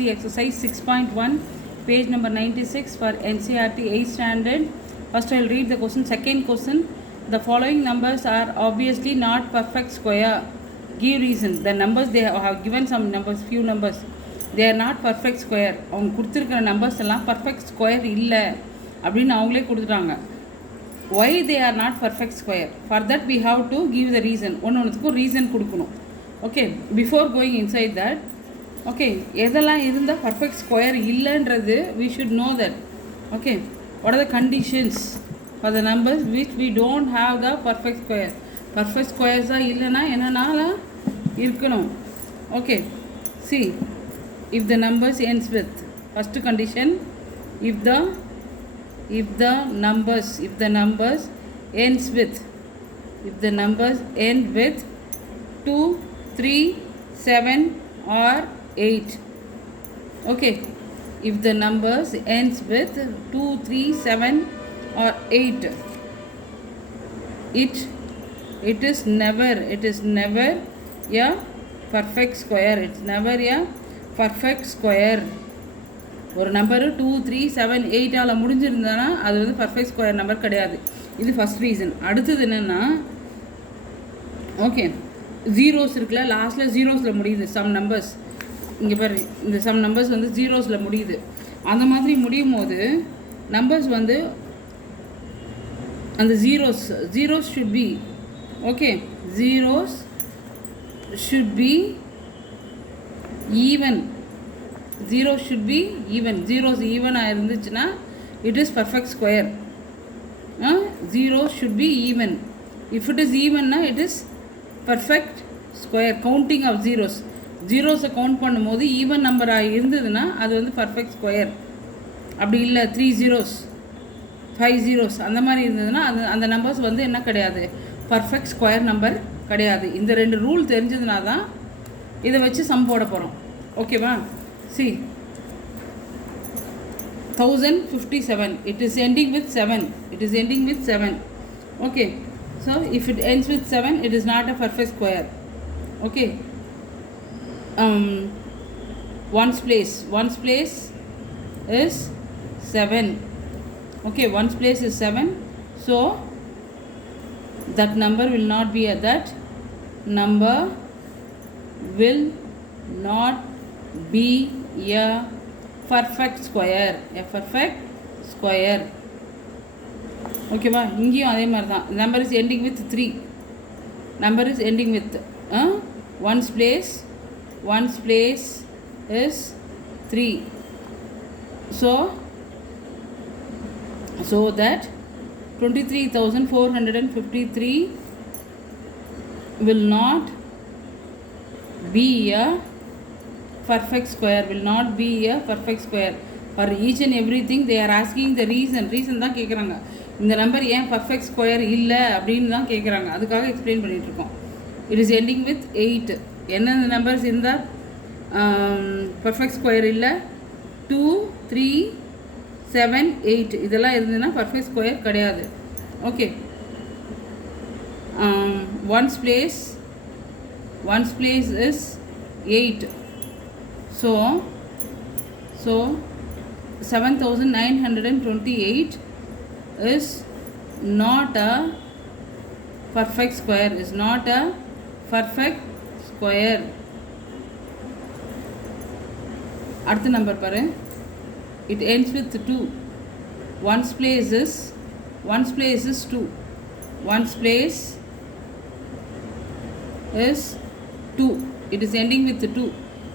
see exercise 6.1, page number 96 for NCERT 8th standard. First I will read the question. Second question, the following numbers are obviously not perfect square. Give reason. The numbers they have given some numbers, few numbers. They are not perfect square. அவங்க கொடுத்துருக்கிற நம்பர்ஸ் எல்லாம் perfect square இல்லை அப்படின்னு அவங்களே கொடுத்துட்டாங்க. Why they are not perfect square? For that we have to give the reason. ஒன்றுக்கும் ரீசன் கொடுக்கணும். Okay, before going inside that, okay, எதெல்லாம் இருந்தால் பர்ஃபெக்ட் ஸ்கொயர் இல்லைன்றது we should know that. Okay, what are the conditions for the numbers which we don't have the perfect square? Perfect squares-ஆக இல்லைன்னா என்னென்னால இருக்கணும். Okay, see, if the numbers ends with, first condition, if the numbers ends with, if the numbers end with 2, 3, 7 or 8. Okay, if the numbers ends with 2, 3, 7 or 8, it is never a perfect square. It's never a perfect square. ஒரு நம்பரு 2, 3, 7, 8 முடிஞ்சிருந்தானா அது வந்து perfect square number கிடையாது. இது first reason. அடுத்தது என்னென்னா, okay, zeros இருக்குல்ல, லாஸ்ட்டில் ஜீரோஸில் முடியுது சம் நம்பர்ஸ். இங்கே பாரு, இந்த சம் நம்பர்ஸ் வந்து ஜீரோஸில் முடியுது. அந்த மாதிரி முடியும் போது நம்பர்ஸ் வந்து அந்த zeros should be, okay, zeros should be even. Zero should be even. Zeros ஈவனாக இருந்துச்சுன்னா it is perfect square. Zero should be even. If it is ஈவன்னா it is perfect square. Counting of ஜீரோஸை count பண்ணும்போது even நம்பராக இருந்ததுன்னா அது வந்து perfect square. அப்படி இல்லை 3 zeros 5 zeros அந்த மாதிரி இருந்ததுன்னா அந்த நம்பர்ஸ் வந்து என்ன கிடையாது, பர்ஃபெக்ட் ஸ்கொயர் நம்பர் கிடையாது. இந்த 2 ரூல் தெரிஞ்சதுனா தான் இதை வச்சு சம் போட போகிறோம். ஓகேவா? See, 1057, it is ending with 7. Okay, so if it ends with 7, it is not a perfect square. Okay, ones place is 7. Okay, ones place is 7, so that number will not be a perfect square. ஓகேவா? இங்கேயும் அதே மாதிரி தான். Number is ending with 3. Number is ending with once place is 3. So that 23,453 will not be a perfect square. For each and everything they are asking the reason தான் கேட்குறாங்க. இந்த நம்பர் ஏன் perfect square இல்லை அப்படின்னு தான் கேட்குறாங்க. அதுக்காக எக்ஸ்பிளைன் பண்ணிகிட்ருக்கோம். It is ending with 8. என்னென்ன நம்பர்ஸ் இருந்தால் பர்ஃபெக்ட் ஸ்கொயர் இல்லை? 2, 3, 7, 8 இதெல்லாம் இருந்ததுன்னா பர்ஃபெக்ட் ஸ்கொயர் கிடையாது. Okay, once place is 8. So 7,928 is not a perfect square. அடுத்த நம்பர் பாரு. It ends with 2. Ones place is 2. Ones place is 2. It is ending with 2.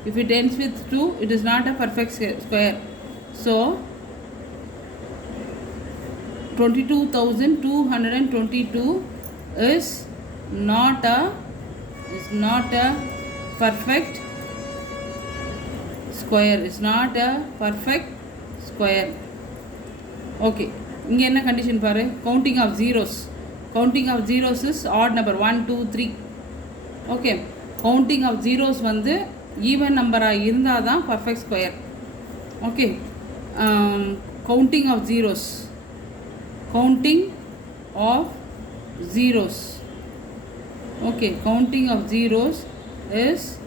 If it ends with 2, it is not a perfect square. So 22,222 is not a perfect square. Okay, இங்கே என்ன condition பாரு. Counting of zeros is odd number 1, 2, 3. Okay, counting of zeros வந்து even நம்பராக இருந்தால் தான் perfect square. Okay, counting of zeros Okay, counting of zeros is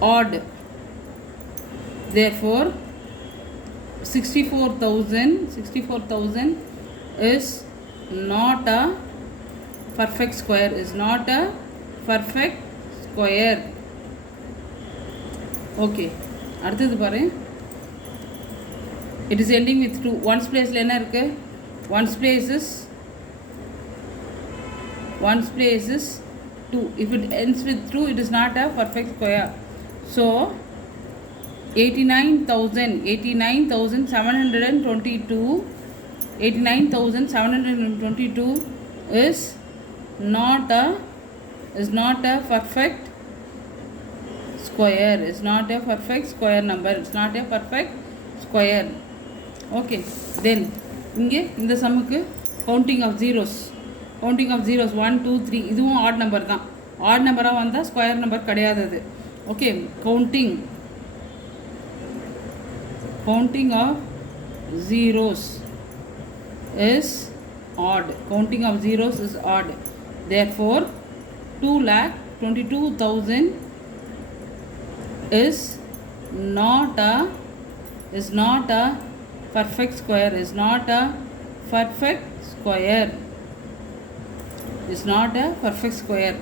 odd. Therefore 64,000 is not a perfect square, is not a perfect square. Okay, அடுத்தது பாரு. It is ending with 2. Ones place என்ன இருக்கு? Ones place is 2. If it ends with 2, it is not a perfect square. So 89,722 is not a perfect square. It's not a perfect square number. It's not a perfect square. Okay, then இங்கே இந்த சம்முக்கு counting of zeros 1 2 3 இதுவும் odd number தான். odd நம்பராக வந்தால் square number கிடையாது அது. Okay, counting of zeros is odd. Counting of zeros is odd. Therefore 2,22,000 is not a perfect square. Is not a perfect square. Is not a perfect square.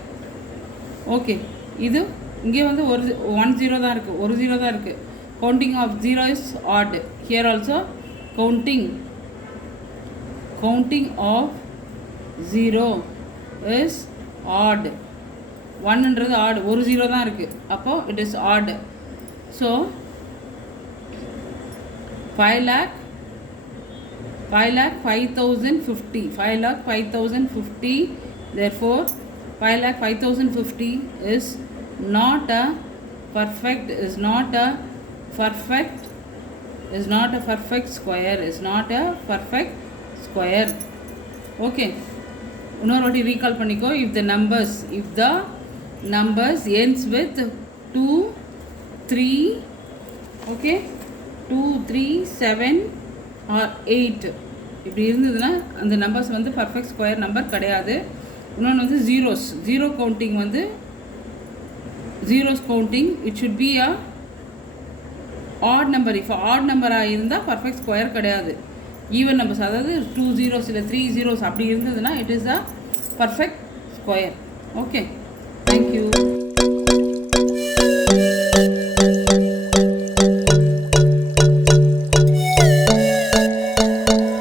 Okay, இது இங்கே வந்து ஒரு 1 0 தான் இருக்குது, ஒரு 0 தான் இருக்குது. Counting of 0 is odd. Here also counting of 0 is odd. 1ன்றது odd, ஒரு 0 தான் இருக்குது, அப்போ it is odd. So 5,05,050. Therefore 5,05,050 is not a perfect square. Is not a perfect square. Okay, இன்னொரு வாட்டி ரீகால் பண்ணிக்கோ. if the numbers ends with 2 3, okay, 2 3 7 or 8 இப்படி இருந்ததுன்னா அந்த நம்பர்ஸ் வந்து பர்ஃபெக்ட் ஸ்கொயர் நம்பர் கிடையாது. இன்னொன்று வந்து ஜீரோ கவுண்டிங் வந்து it should be a odd number. if odd நம்பராக இருந்தால் பர்ஃபெக்ட் ஸ்கொயர் கிடையாது. ஈவன் நம்பர்ஸ், அதாவது 2 zeros இல்லை 3 zeros அப்படி இருந்ததுன்னா it is a perfect square. Okay, thank you.